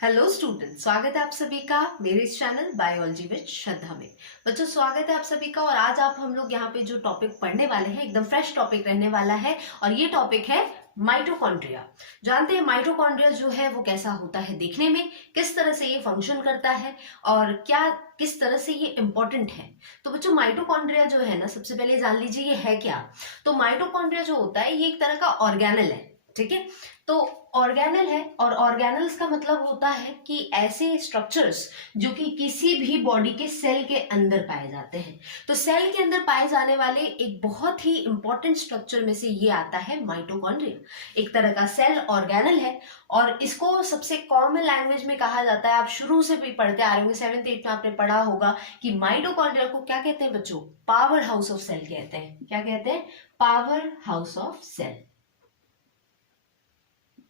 Hello student, स्वागत है आप सभी का मेरे इस चैनल बायोलॉजी विद श्रद्धा में। बच्चों, स्वागत है आप सभी का। और आज हम लोग यहाँ पे जो टॉपिक पढ़ने वाले हैं एकदम फ्रेश टॉपिक रहने वाला है और ये टॉपिक है माइटोकॉन्ड्रिया। जानते हैं माइटोकॉन्ड्रिया जो है वो कैसा होता है देखने में, किस तरह से ये फंक्शन करता है और क्या किस तरह से ये इंपॉर्टेंट है। तो बच्चों, माइटोकॉन्ड्रिया जो है ना, सबसे पहले जान लीजिए ये है क्या। तो माइटोकॉन्ड्रिया जो होता है ये एक तरह का ऑर्गेनल है, ठीक है। तो ऑर्गेनल है और ऑर्गेनल्स का मतलब होता है कि ऐसे स्ट्रक्चर्स जो कि किसी भी बॉडी के सेल के अंदर पाए जाते हैं। तो सेल के अंदर पाए जाने वाले एक बहुत ही इंपॉर्टेंट स्ट्रक्चर में से ये आता है माइटोकॉन्ड्रिया। एक तरह का सेल ऑर्गेनल है और इसको सबसे कॉमन लैंग्वेज में कहा जाता है, आप शुरू से भी पढ़ते आ रहे होंगे, 7th 8th में आपने पढ़ा होगा कि माइटोकॉन्ड्रिया को क्या कहते हैं बच्चों, पावर हाउस ऑफ सेल कहते हैं। क्या कहते हैं? Powerhouse of cell.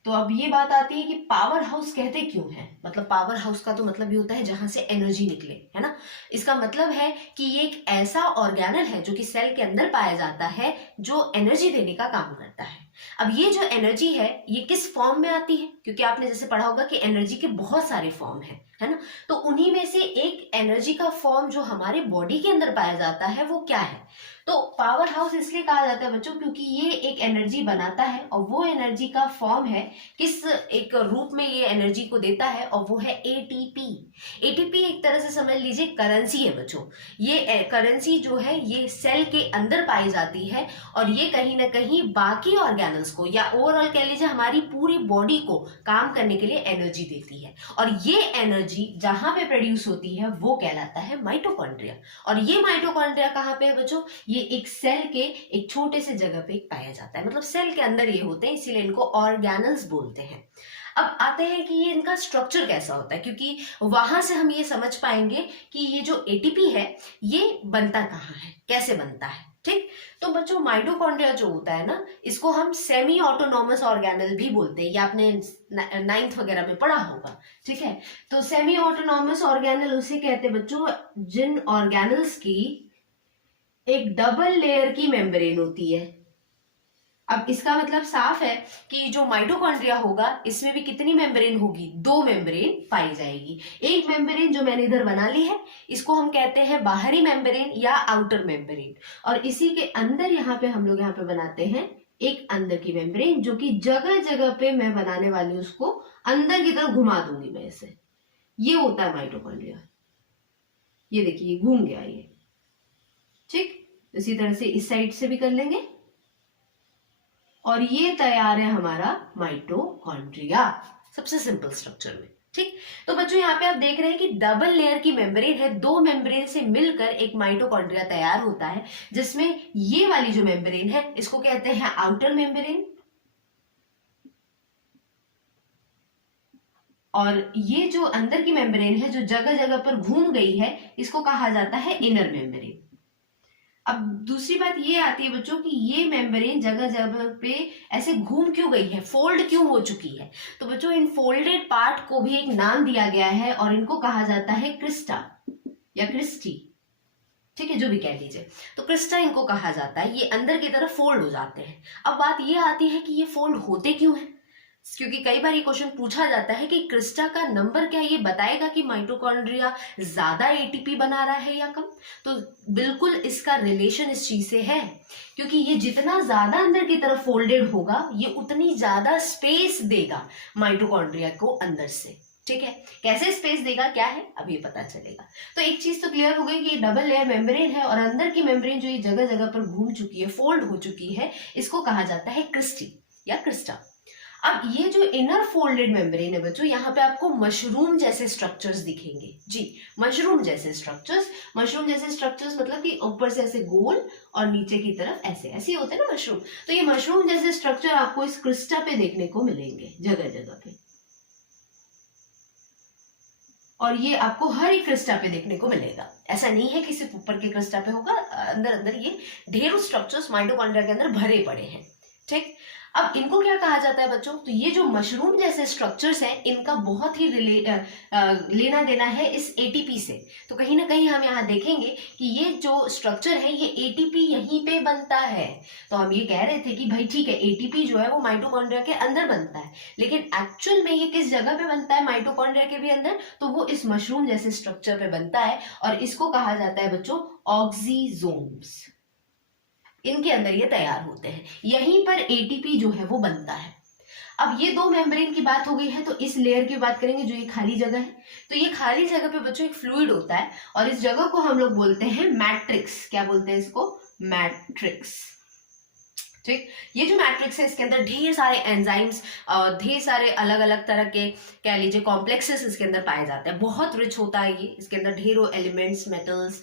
तो अब ये बात आती है कि पावर हाउस कहते क्यों है। मतलब पावर हाउस का तो मतलब ये होता है जहां से एनर्जी निकले, है ना। इसका मतलब है कि ये एक ऐसा ऑर्गेनल है जो कि सेल के अंदर पाया जाता है जो एनर्जी देने का काम करता है। अब ये जो एनर्जी है ये किस फॉर्म में आती है, क्योंकि आपने जैसे पढ़ा होगा कि एनर्जी के बहुत सारे फॉर्म है ना। तो उन्हीं में से एक एनर्जी का फॉर्म जो हमारे बॉडी के अंदर पाया जाता है वो क्या है। तो पावर हाउस इसलिए कहा जाता है बच्चों क्योंकि ये एक एनर्जी बनाता है और वो एनर्जी का फॉर्म है, किस एक रूप में ये एनर्जी को देता है, और वो है एटीपी। एटीपी एक तरह से समझ लीजिए करेंसी है बच्चों। ये करेंसी जो है ये सेल के अंदर पाई जाती है और ये कहीं ना कहीं बाकी ऑर्गेनल्स को या ओवरऑल कह लीजिए हमारी पूरी बॉडी को काम करने के लिए एनर्जी देती है। और ये एनर्जी जहां पे प्रोड्यूस होती है वो कहलाता है माइटोकॉन्ड्रिया। और ये माइटोकॉन्ड्रिया कहाँ पे है बच्चों? ये एक सेल के एक छोटे से जगह पे पाया जाता है, मतलब सेल के अंदर ये होते हैं, इसीलिए इनको ऑर्गेनल्स बोलते हैं। अब आते हैं कि ये इनका स्ट्रक्चर कैसा होता है, क्योंकि वहां से हम ये समझ पाएंगे कि ये जो एटीपी है ये बनता कहाँ है, कैसे बनता है। ठीक, तो बच्चों माइटोकॉन्ड्रिया जो होता है ना, इसको हम सेमी ऑटोनॉमस ऑर्गेनल भी बोलते हैं। ये आपने 9th वगैरह में पढ़ा होगा, ठीक है। तो सेमी ऑटोनॉमस ऑर्गेनल उसे कहते हैं बच्चों जिन ऑर्गेनल्स की एक डबल लेयर की मेम्ब्रेन होती है। अब इसका मतलब साफ है कि जो माइटोकॉन्ड्रिया होगा इसमें भी कितनी मेम्ब्रेन होगी? 2 मेम्ब्रेन पाई जाएगी। एक मेम्ब्रेन जो मैंने इधर बना ली है इसको हम कहते हैं बाहरी मेम्ब्रेन या आउटर मेम्ब्रेन, और इसी के अंदर यहाँ पे हम लोग यहाँ पे बनाते हैं एक अंदर की मेम्ब्रेन, जो कि जगह जगह पे मैं बनाने वाली हूं, उसको अंदर की तरफ घुमा दूंगी मैं इसे। ये होता है माइटोकॉन्ड्रिया। ये देखिए घूम गया ये, ठीक। इसी तरह से इस साइड से भी कर लेंगे और ये तैयार है हमारा माइटोकॉन्ड्रिया, सबसे सिंपल स्ट्रक्चर में, ठीक। तो बच्चों यहाँ पे आप देख रहे हैं कि डबल लेयर की मेम्ब्रेन है, 2 मेम्ब्रेन से मिलकर एक माइटोकॉन्ड्रिया तैयार होता है, जिसमें ये वाली जो मेम्ब्रेन है इसको कहते हैं आउटर मेम्ब्रेन, और ये जो अंदर की मेम्ब्रेन है जो जगह जगह पर घूम गई है इसको कहा जाता है इनर मेम्ब्रेन। अब दूसरी बात ये आती है बच्चों कि ये मेम्ब्रेन जगह जगह पे ऐसे घूम क्यों गई है, फोल्ड क्यों हो चुकी है। तो बच्चों इन फोल्डेड पार्ट को भी एक नाम दिया गया है और इनको कहा जाता है क्रिस्टा या क्रिस्टी, ठीक है, जो भी कह लीजिए। तो क्रिस्टा इनको कहा जाता है, ये अंदर की तरफ फोल्ड हो जाते हैं। अब बात ये आती है कि ये फोल्ड होते क्यों है, क्योंकि कई बार ये क्वेश्चन पूछा जाता है कि क्रिस्टा का नंबर क्या ये बताएगा कि माइटोकॉन्ड्रिया ज्यादा एटीपी बना रहा है या कम। तो बिल्कुल इसका रिलेशन इस चीज से है, क्योंकि ये जितना ज्यादा अंदर की तरफ फोल्डेड होगा ये उतनी ज्यादा स्पेस देगा माइटोकॉन्ड्रिया को अंदर से, ठीक है। कैसे स्पेस देगा क्या है अभी पता चलेगा। तो एक चीज तो क्लियर हो गई कि ये डबल लेयर मेम्ब्रेन है और अंदर की मेम्ब्रेन जो ये जगह जगह पर घूम चुकी है, फोल्ड हो चुकी है, इसको कहा जाता है क्रिस्टी या क्रिस्टा। अब ये जो इनर फोल्डेड मेम्ब्रेन है बच्चों, यहाँ पे आपको मशरूम जैसे स्ट्रक्चर्स दिखेंगे जी। मशरूम जैसे स्ट्रक्चर्स, मशरूम जैसे स्ट्रक्चर्स मतलब कि ऊपर से ऐसे गोल और नीचे की तरफ ऐसे ऐसे होते हैं ना मशरूम। तो ये मशरूम जैसे स्ट्रक्चर आपको इस क्रिस्टा पे देखने को मिलेंगे जगह जगह पे, और ये आपको हर एक क्रिस्टा पे देखने को मिलेगा। ऐसा नहीं है कि सिर्फ ऊपर के क्रिस्टा पे होगा, अंदर अंदर ये ढेरों स्ट्रक्चर्स माइटोकॉन्ड्रिया के अंदर भरे पड़े हैं, ठीक। अब इनको क्या कहा जाता है बच्चों, तो ये जो मशरूम जैसे स्ट्रक्चर्स हैं इनका बहुत ही लेना देना है इस एटीपी से। तो कहीं ना कहीं हम यहाँ देखेंगे कि ये जो स्ट्रक्चर है ये एटीपी यहीं पे बनता है। तो हम ये कह रहे थे कि भाई ठीक है एटीपी जो है वो माइटोकॉन्ड्रिया के अंदर बनता है, लेकिन एक्चुअल में ये किस जगह पे बनता है माइटोकॉन्ड्रिया के भी अंदर, तो वो इस मशरूम जैसे स्ट्रक्चर पे बनता है और इसको कहा जाता है बच्चों ऑक्सीजोम्स। इनके अंदर ये तैयार होते हैं, यहीं पर एटीपी जो है वो बनता है। अब ये दो मेम्ब्रेन की बात हो गई है, तो इस लेयर की बात करेंगे जो ये खाली जगह है। तो ये खाली जगह पे बच्चों एक फ्लूइड होता है और इस जगह को हम लोग बोलते हैं मैट्रिक्स। क्या बोलते हैं इसको? मैट्रिक्स। ठीक, ये जो मैट्रिक्स है इसके अंदर ढेर सारे एंजाइम्स और ढेर सारे अलग अलग तरह के कह लीजिए कॉम्प्लेक्सेस इसके अंदर पाए जाते हैं। बहुत रिच होता है ये, इसके अंदर ढेरों एलिमेंट्स, मेटल्स,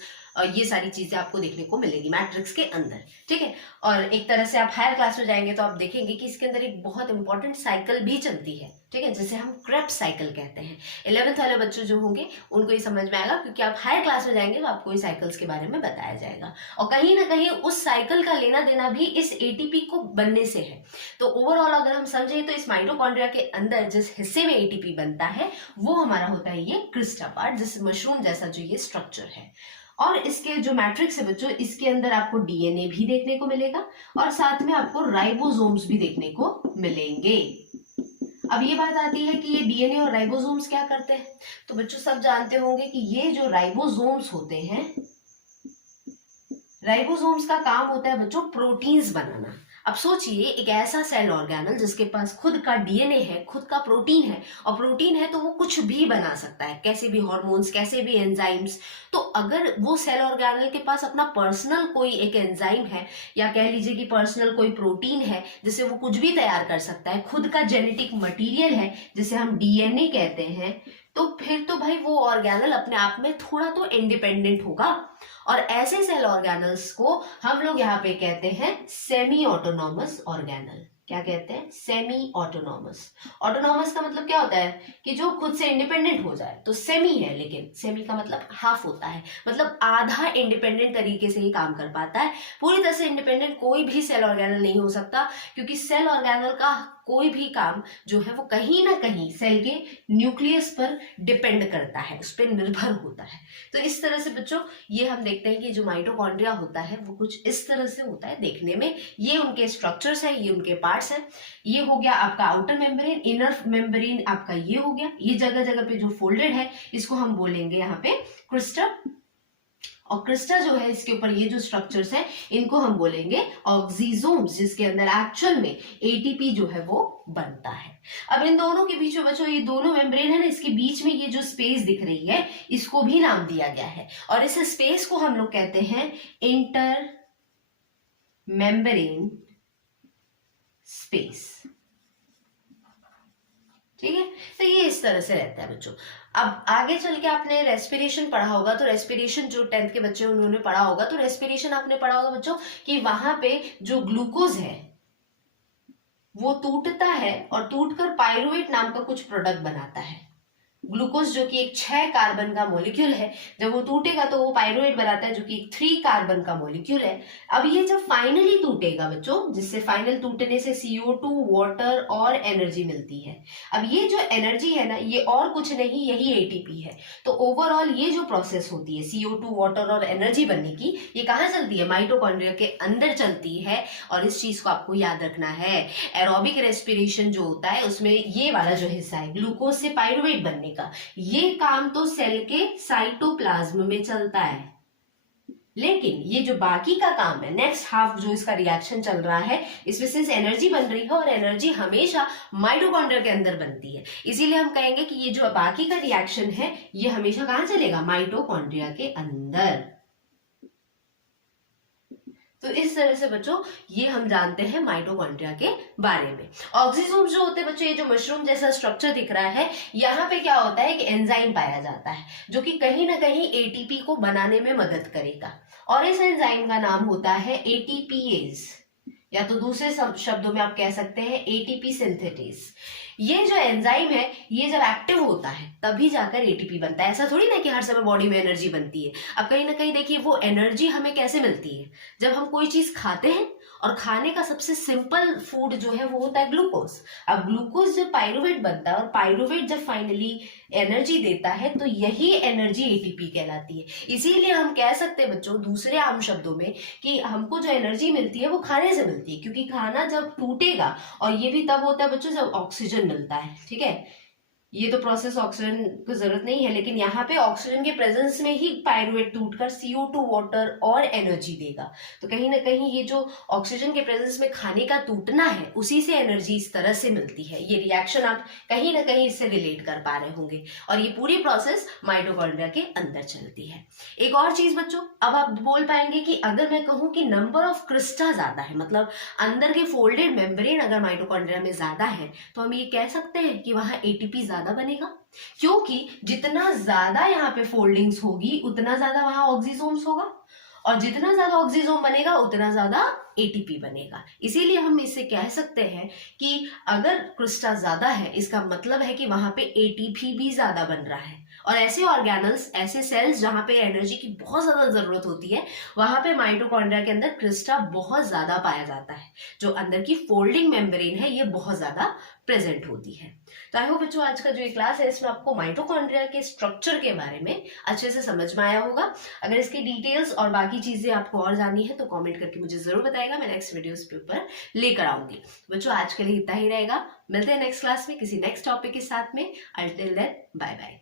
ये सारी चीजें आपको देखने को मिलेगी मैट्रिक्स के अंदर। ठीक है, और एक तरह से आप हायर क्लास में जाएंगे तो आप देखेंगे कि इसके अंदर एक बहुत इंपॉर्टेंट साइकिल भी चलती है। ठीक है, जिसे हम क्रेब्स साइकिल कहते हैं। 11th वाले बच्चे जो होंगे उनको ये समझ में आएगा, क्योंकि आप हायर क्लास में जाएंगे तो आपको इस साइकिल्स के बारे में बताया जाएगा। और कहीं ना कहीं उस साइकिल का लेना देना भी इस एटीपी को बनने से है। तो ओवरऑल अगर हम समझे तो इस माइटोकॉन्ड्रिया के अंदर जिस हिस्से में एटीपी बनता है वो हमारा होता है ये क्रिस्टा पार्ट, जिस मशरूम जैसा जो ये स्ट्रक्चर है। और इसके जो मैट्रिक्स है बच्चों, इसके अंदर आपको डीएनए भी देखने को मिलेगा और साथ में आपको राइबोसोम्स भी देखने को मिलेंगे। अब ये बात आती है कि ये डीएनए और राइबोसोम्स क्या करते हैं। तो बच्चों सब जानते होंगे कि ये जो राइबोसोम्स होते हैं, राइबोसोम्स का काम होता है बच्चों प्रोटीन्स बनाना। अब सोचिए एक ऐसा सेल ऑर्गेनल जिसके पास खुद का डीएनए है, खुद का प्रोटीन है, और प्रोटीन है तो वो कुछ भी बना सकता है, कैसे भी हार्मोन्स, कैसे भी एंजाइम्स। तो अगर वो सेल ऑर्गेनल के पास अपना पर्सनल कोई एक एंजाइम है या कह लीजिए कि पर्सनल कोई प्रोटीन है जिससे वो कुछ भी तैयार कर सकता है, खुद का जेनेटिक मटीरियल है जिसे हम डीएनए कहते हैं, तो फिर तो भाई वो ऑर्गेनल अपने आप में थोड़ा तो इंडिपेंडेंट होगा। और ऐसे सेल ऑर्गेनल्स को हम लोग यहाँ पे कहते हैं सेमी ऑटोनॉमस ऑर्गेनल। क्या कहते हैं? Semi autonomous. ऑटोनॉमस का मतलब क्या होता है कि जो खुद से इंडिपेंडेंट हो जाए। तो सेमी है, लेकिन सेमी का मतलब हाफ होता है, मतलब आधा इंडिपेंडेंट तरीके से ही काम कर पाता है। पूरी तरह से इंडिपेंडेंट कोई भी सेल ऑर्गेनल नहीं हो सकता, क्योंकि सेल ऑर्गेनल का कोई भी काम जो है वो कहीं ना कहीं सेल के न्यूक्लियस पर डिपेंड करता है, उस पर निर्भर होता है। तो इस तरह से बच्चों ये हम देखते हैं कि जो माइटोकॉन्ड्रिया होता है वो कुछ इस तरह से होता है देखने में। ये उनके स्ट्रक्चर्स हैं, ये उनके पार्ट्स हैं। ये हो गया आपका आउटर मेम्ब्रेन, इनर मेम्ब्रेन आपका ये हो गया। ये जगह जगह पे जो फोल्डेड है इसको हम बोलेंगे यहाँ पे क्रिस्टा। और क्रिस्टा जो है इसके ऊपर ये जो स्ट्रक्चर्स हैं इनको हम बोलेंगे ऑक्सीजोम्स, जिसके अंदर एक्चुअल में एटीपी जो है वो बनता है। अब इन दोनों के बीच में बच्चों ये दोनों मेम्ब्रेन है ना, इसके बीच में ये जो स्पेस दिख रही है इसको भी नाम दिया गया है और इस स्पेस को हम लोग कहते हैं इंटर मेम्ब्रेन स्पेस। ठीक है, तो ये इस तरह से रहता है बच्चों। अब आगे चल के आपने रेस्पिरेशन पढ़ा होगा, तो रेस्पिरेशन जो 10th के बच्चे उन्होंने पढ़ा होगा, तो रेस्पिरेशन आपने पढ़ा होगा बच्चों कि वहां पे जो ग्लूकोज है वो टूटता है और टूटकर पायरुवेट नाम का कुछ प्रोडक्ट बनाता है। ग्लूकोज जो कि एक 6 कार्बन का मॉलिक्यूल है, जब वो टूटेगा तो वो पायरुवेट बनाता है जो कि 3 कार्बन का मॉलिक्यूल है। अब ये जब फाइनली टूटेगा बच्चों, जिससे फाइनल टूटने से CO2, वाटर और एनर्जी मिलती है। अब ये जो एनर्जी है ना, ये और कुछ नहीं, यही एटीपी है। तो ओवरऑल ये जो प्रोसेस होती है CO2, वाटर और एनर्जी बनने की, ये कहाँ चलती है? माइटोकॉन्ड्रिया के अंदर चलती है। और इस चीज को आपको याद रखना है, एरोबिक रेस्पिरेशन जो होता है उसमें ये वाला जो हिस्सा है ग्लूकोज से पायरुवेट बनने का, ये काम तो सेल के साइटोप्लाज्म में चलता है। लेकिन ये जो बाकी का काम है, नेक्स्ट हाफ जो इसका रिएक्शन चल रहा है, इसमें सिंस एनर्जी बन रही है और एनर्जी हमेशा माइटोकॉन्ड्रिया के अंदर बनती है, इसीलिए हम कहेंगे कि ये जो बाकी का रिएक्शन है ये हमेशा कहां चलेगा? माइटोकॉन्ड्रिया के अंदर। तो इस तरह से बच्चों ये हम जानते हैं माइटोकॉन्ड्रिया के बारे में। ऑक्सीजोम्स जो होते हैं बच्चों, ये जो मशरूम जैसा स्ट्रक्चर दिख रहा है, यहाँ पे क्या होता है कि एंजाइम पाया जाता है जो कि कहीं ना कहीं एटीपी को बनाने में मदद करेगा, और इस एंजाइम का नाम होता है एटीपीएज, या तो दूसरे शब्दों में आप कह सकते हैं एटीपी सिंथेटेज। ये जो एंजाइम है ये जब एक्टिव होता है तभी जाकर एटीपी बनता है। ऐसा थोड़ी ना कि हर समय बॉडी में एनर्जी बनती है। अब कहीं ना कहीं देखिए वो एनर्जी हमें कैसे मिलती है, जब हम कोई चीज खाते हैं, और खाने का सबसे सिंपल फूड जो है वो होता है ग्लूकोज। अब ग्लूकोज जब पायरुवेट बनता है और पायरुवेट जब फाइनली एनर्जी देता है तो यही एनर्जी एटीपी कहलाती है। इसीलिए हम कह सकते हैं बच्चों दूसरे आम शब्दों में कि हमको जो एनर्जी मिलती है वो खाने से मिलती है, क्योंकि खाना जब टूटेगा, और ये भी तब होता है बच्चों जब ऑक्सीजन मिलता है। ठीक है, ये तो प्रोसेस ऑक्सीजन को जरूरत नहीं है, लेकिन यहाँ पे ऑक्सीजन के प्रेजेंस में ही पायरुवेट टूटकर CO2 वाटर और एनर्जी देगा। तो कहीं ना कहीं ये जो ऑक्सीजन के प्रेजेंस में खाने का टूटना है उसी से एनर्जी इस तरह से मिलती है। ये रिएक्शन आप कहीं ना कहीं इससे रिलेट कर पा रहे होंगे, और ये पूरी प्रोसेस माइटोकॉन्ड्रिया के अंदर चलती है। एक और चीज बच्चों, अब आप बोल पाएंगे कि अगर मैं कहूं कि नंबर ऑफ क्रिस्टा ज्यादा है, मतलब अंदर के फोल्डेड मेम्ब्रेन अगर माइटोकॉन्ड्रिया में ज्यादा है, तो हम ये कह सकते हैं कि वहां एटीपी ज्यादा बनेगा, क्योंकि जितना ज्यादा यहाँ पे फोल्डिंग्स होगी उतना ज्यादा वहां ऑक्सीसोम्स होगा, और जितना ज्यादा ऑक्सीसोम बनेगा उतना ज्यादा एटीपी बनेगा। इसीलिए हम इससे कह सकते हैं कि अगर क्रिस्टा ज्यादा है इसका मतलब है कि वहां पे एटीपी भी ज्यादा बन रहा है। और ऐसे ऑर्गेनल्स, ऐसे सेल्स जहां पे एनर्जी की बहुत ज्यादा जरूरत होती है, वहां पे माइटोकॉन्ड्रिया के अंदर क्रिस्टा बहुत ज्यादा पाया जाता है। जो अंदर की फोल्डिंग मेम्ब्रेन है ये बहुत ज्यादा प्रेजेंट होती है। तो आई होप बच्चों आज का जो ये क्लास है इसमें आपको माइटोकॉन्ड्रिया के स्ट्रक्चर के बारे में अच्छे से समझ में आया होगा। अगर इसकी डिटेल्स और बाकी चीजें आपको और जाननी है तो कमेंट करके मुझे जरूर बताएगा, मैं नेक्स्ट वीडियोस के ऊपर लेकर आऊंगी। बच्चों आज के लिए इतना ही रहेगा, मिलते हैं नेक्स्ट क्लास में किसी नेक्स्ट टॉपिक के साथ में। Until then bye bye.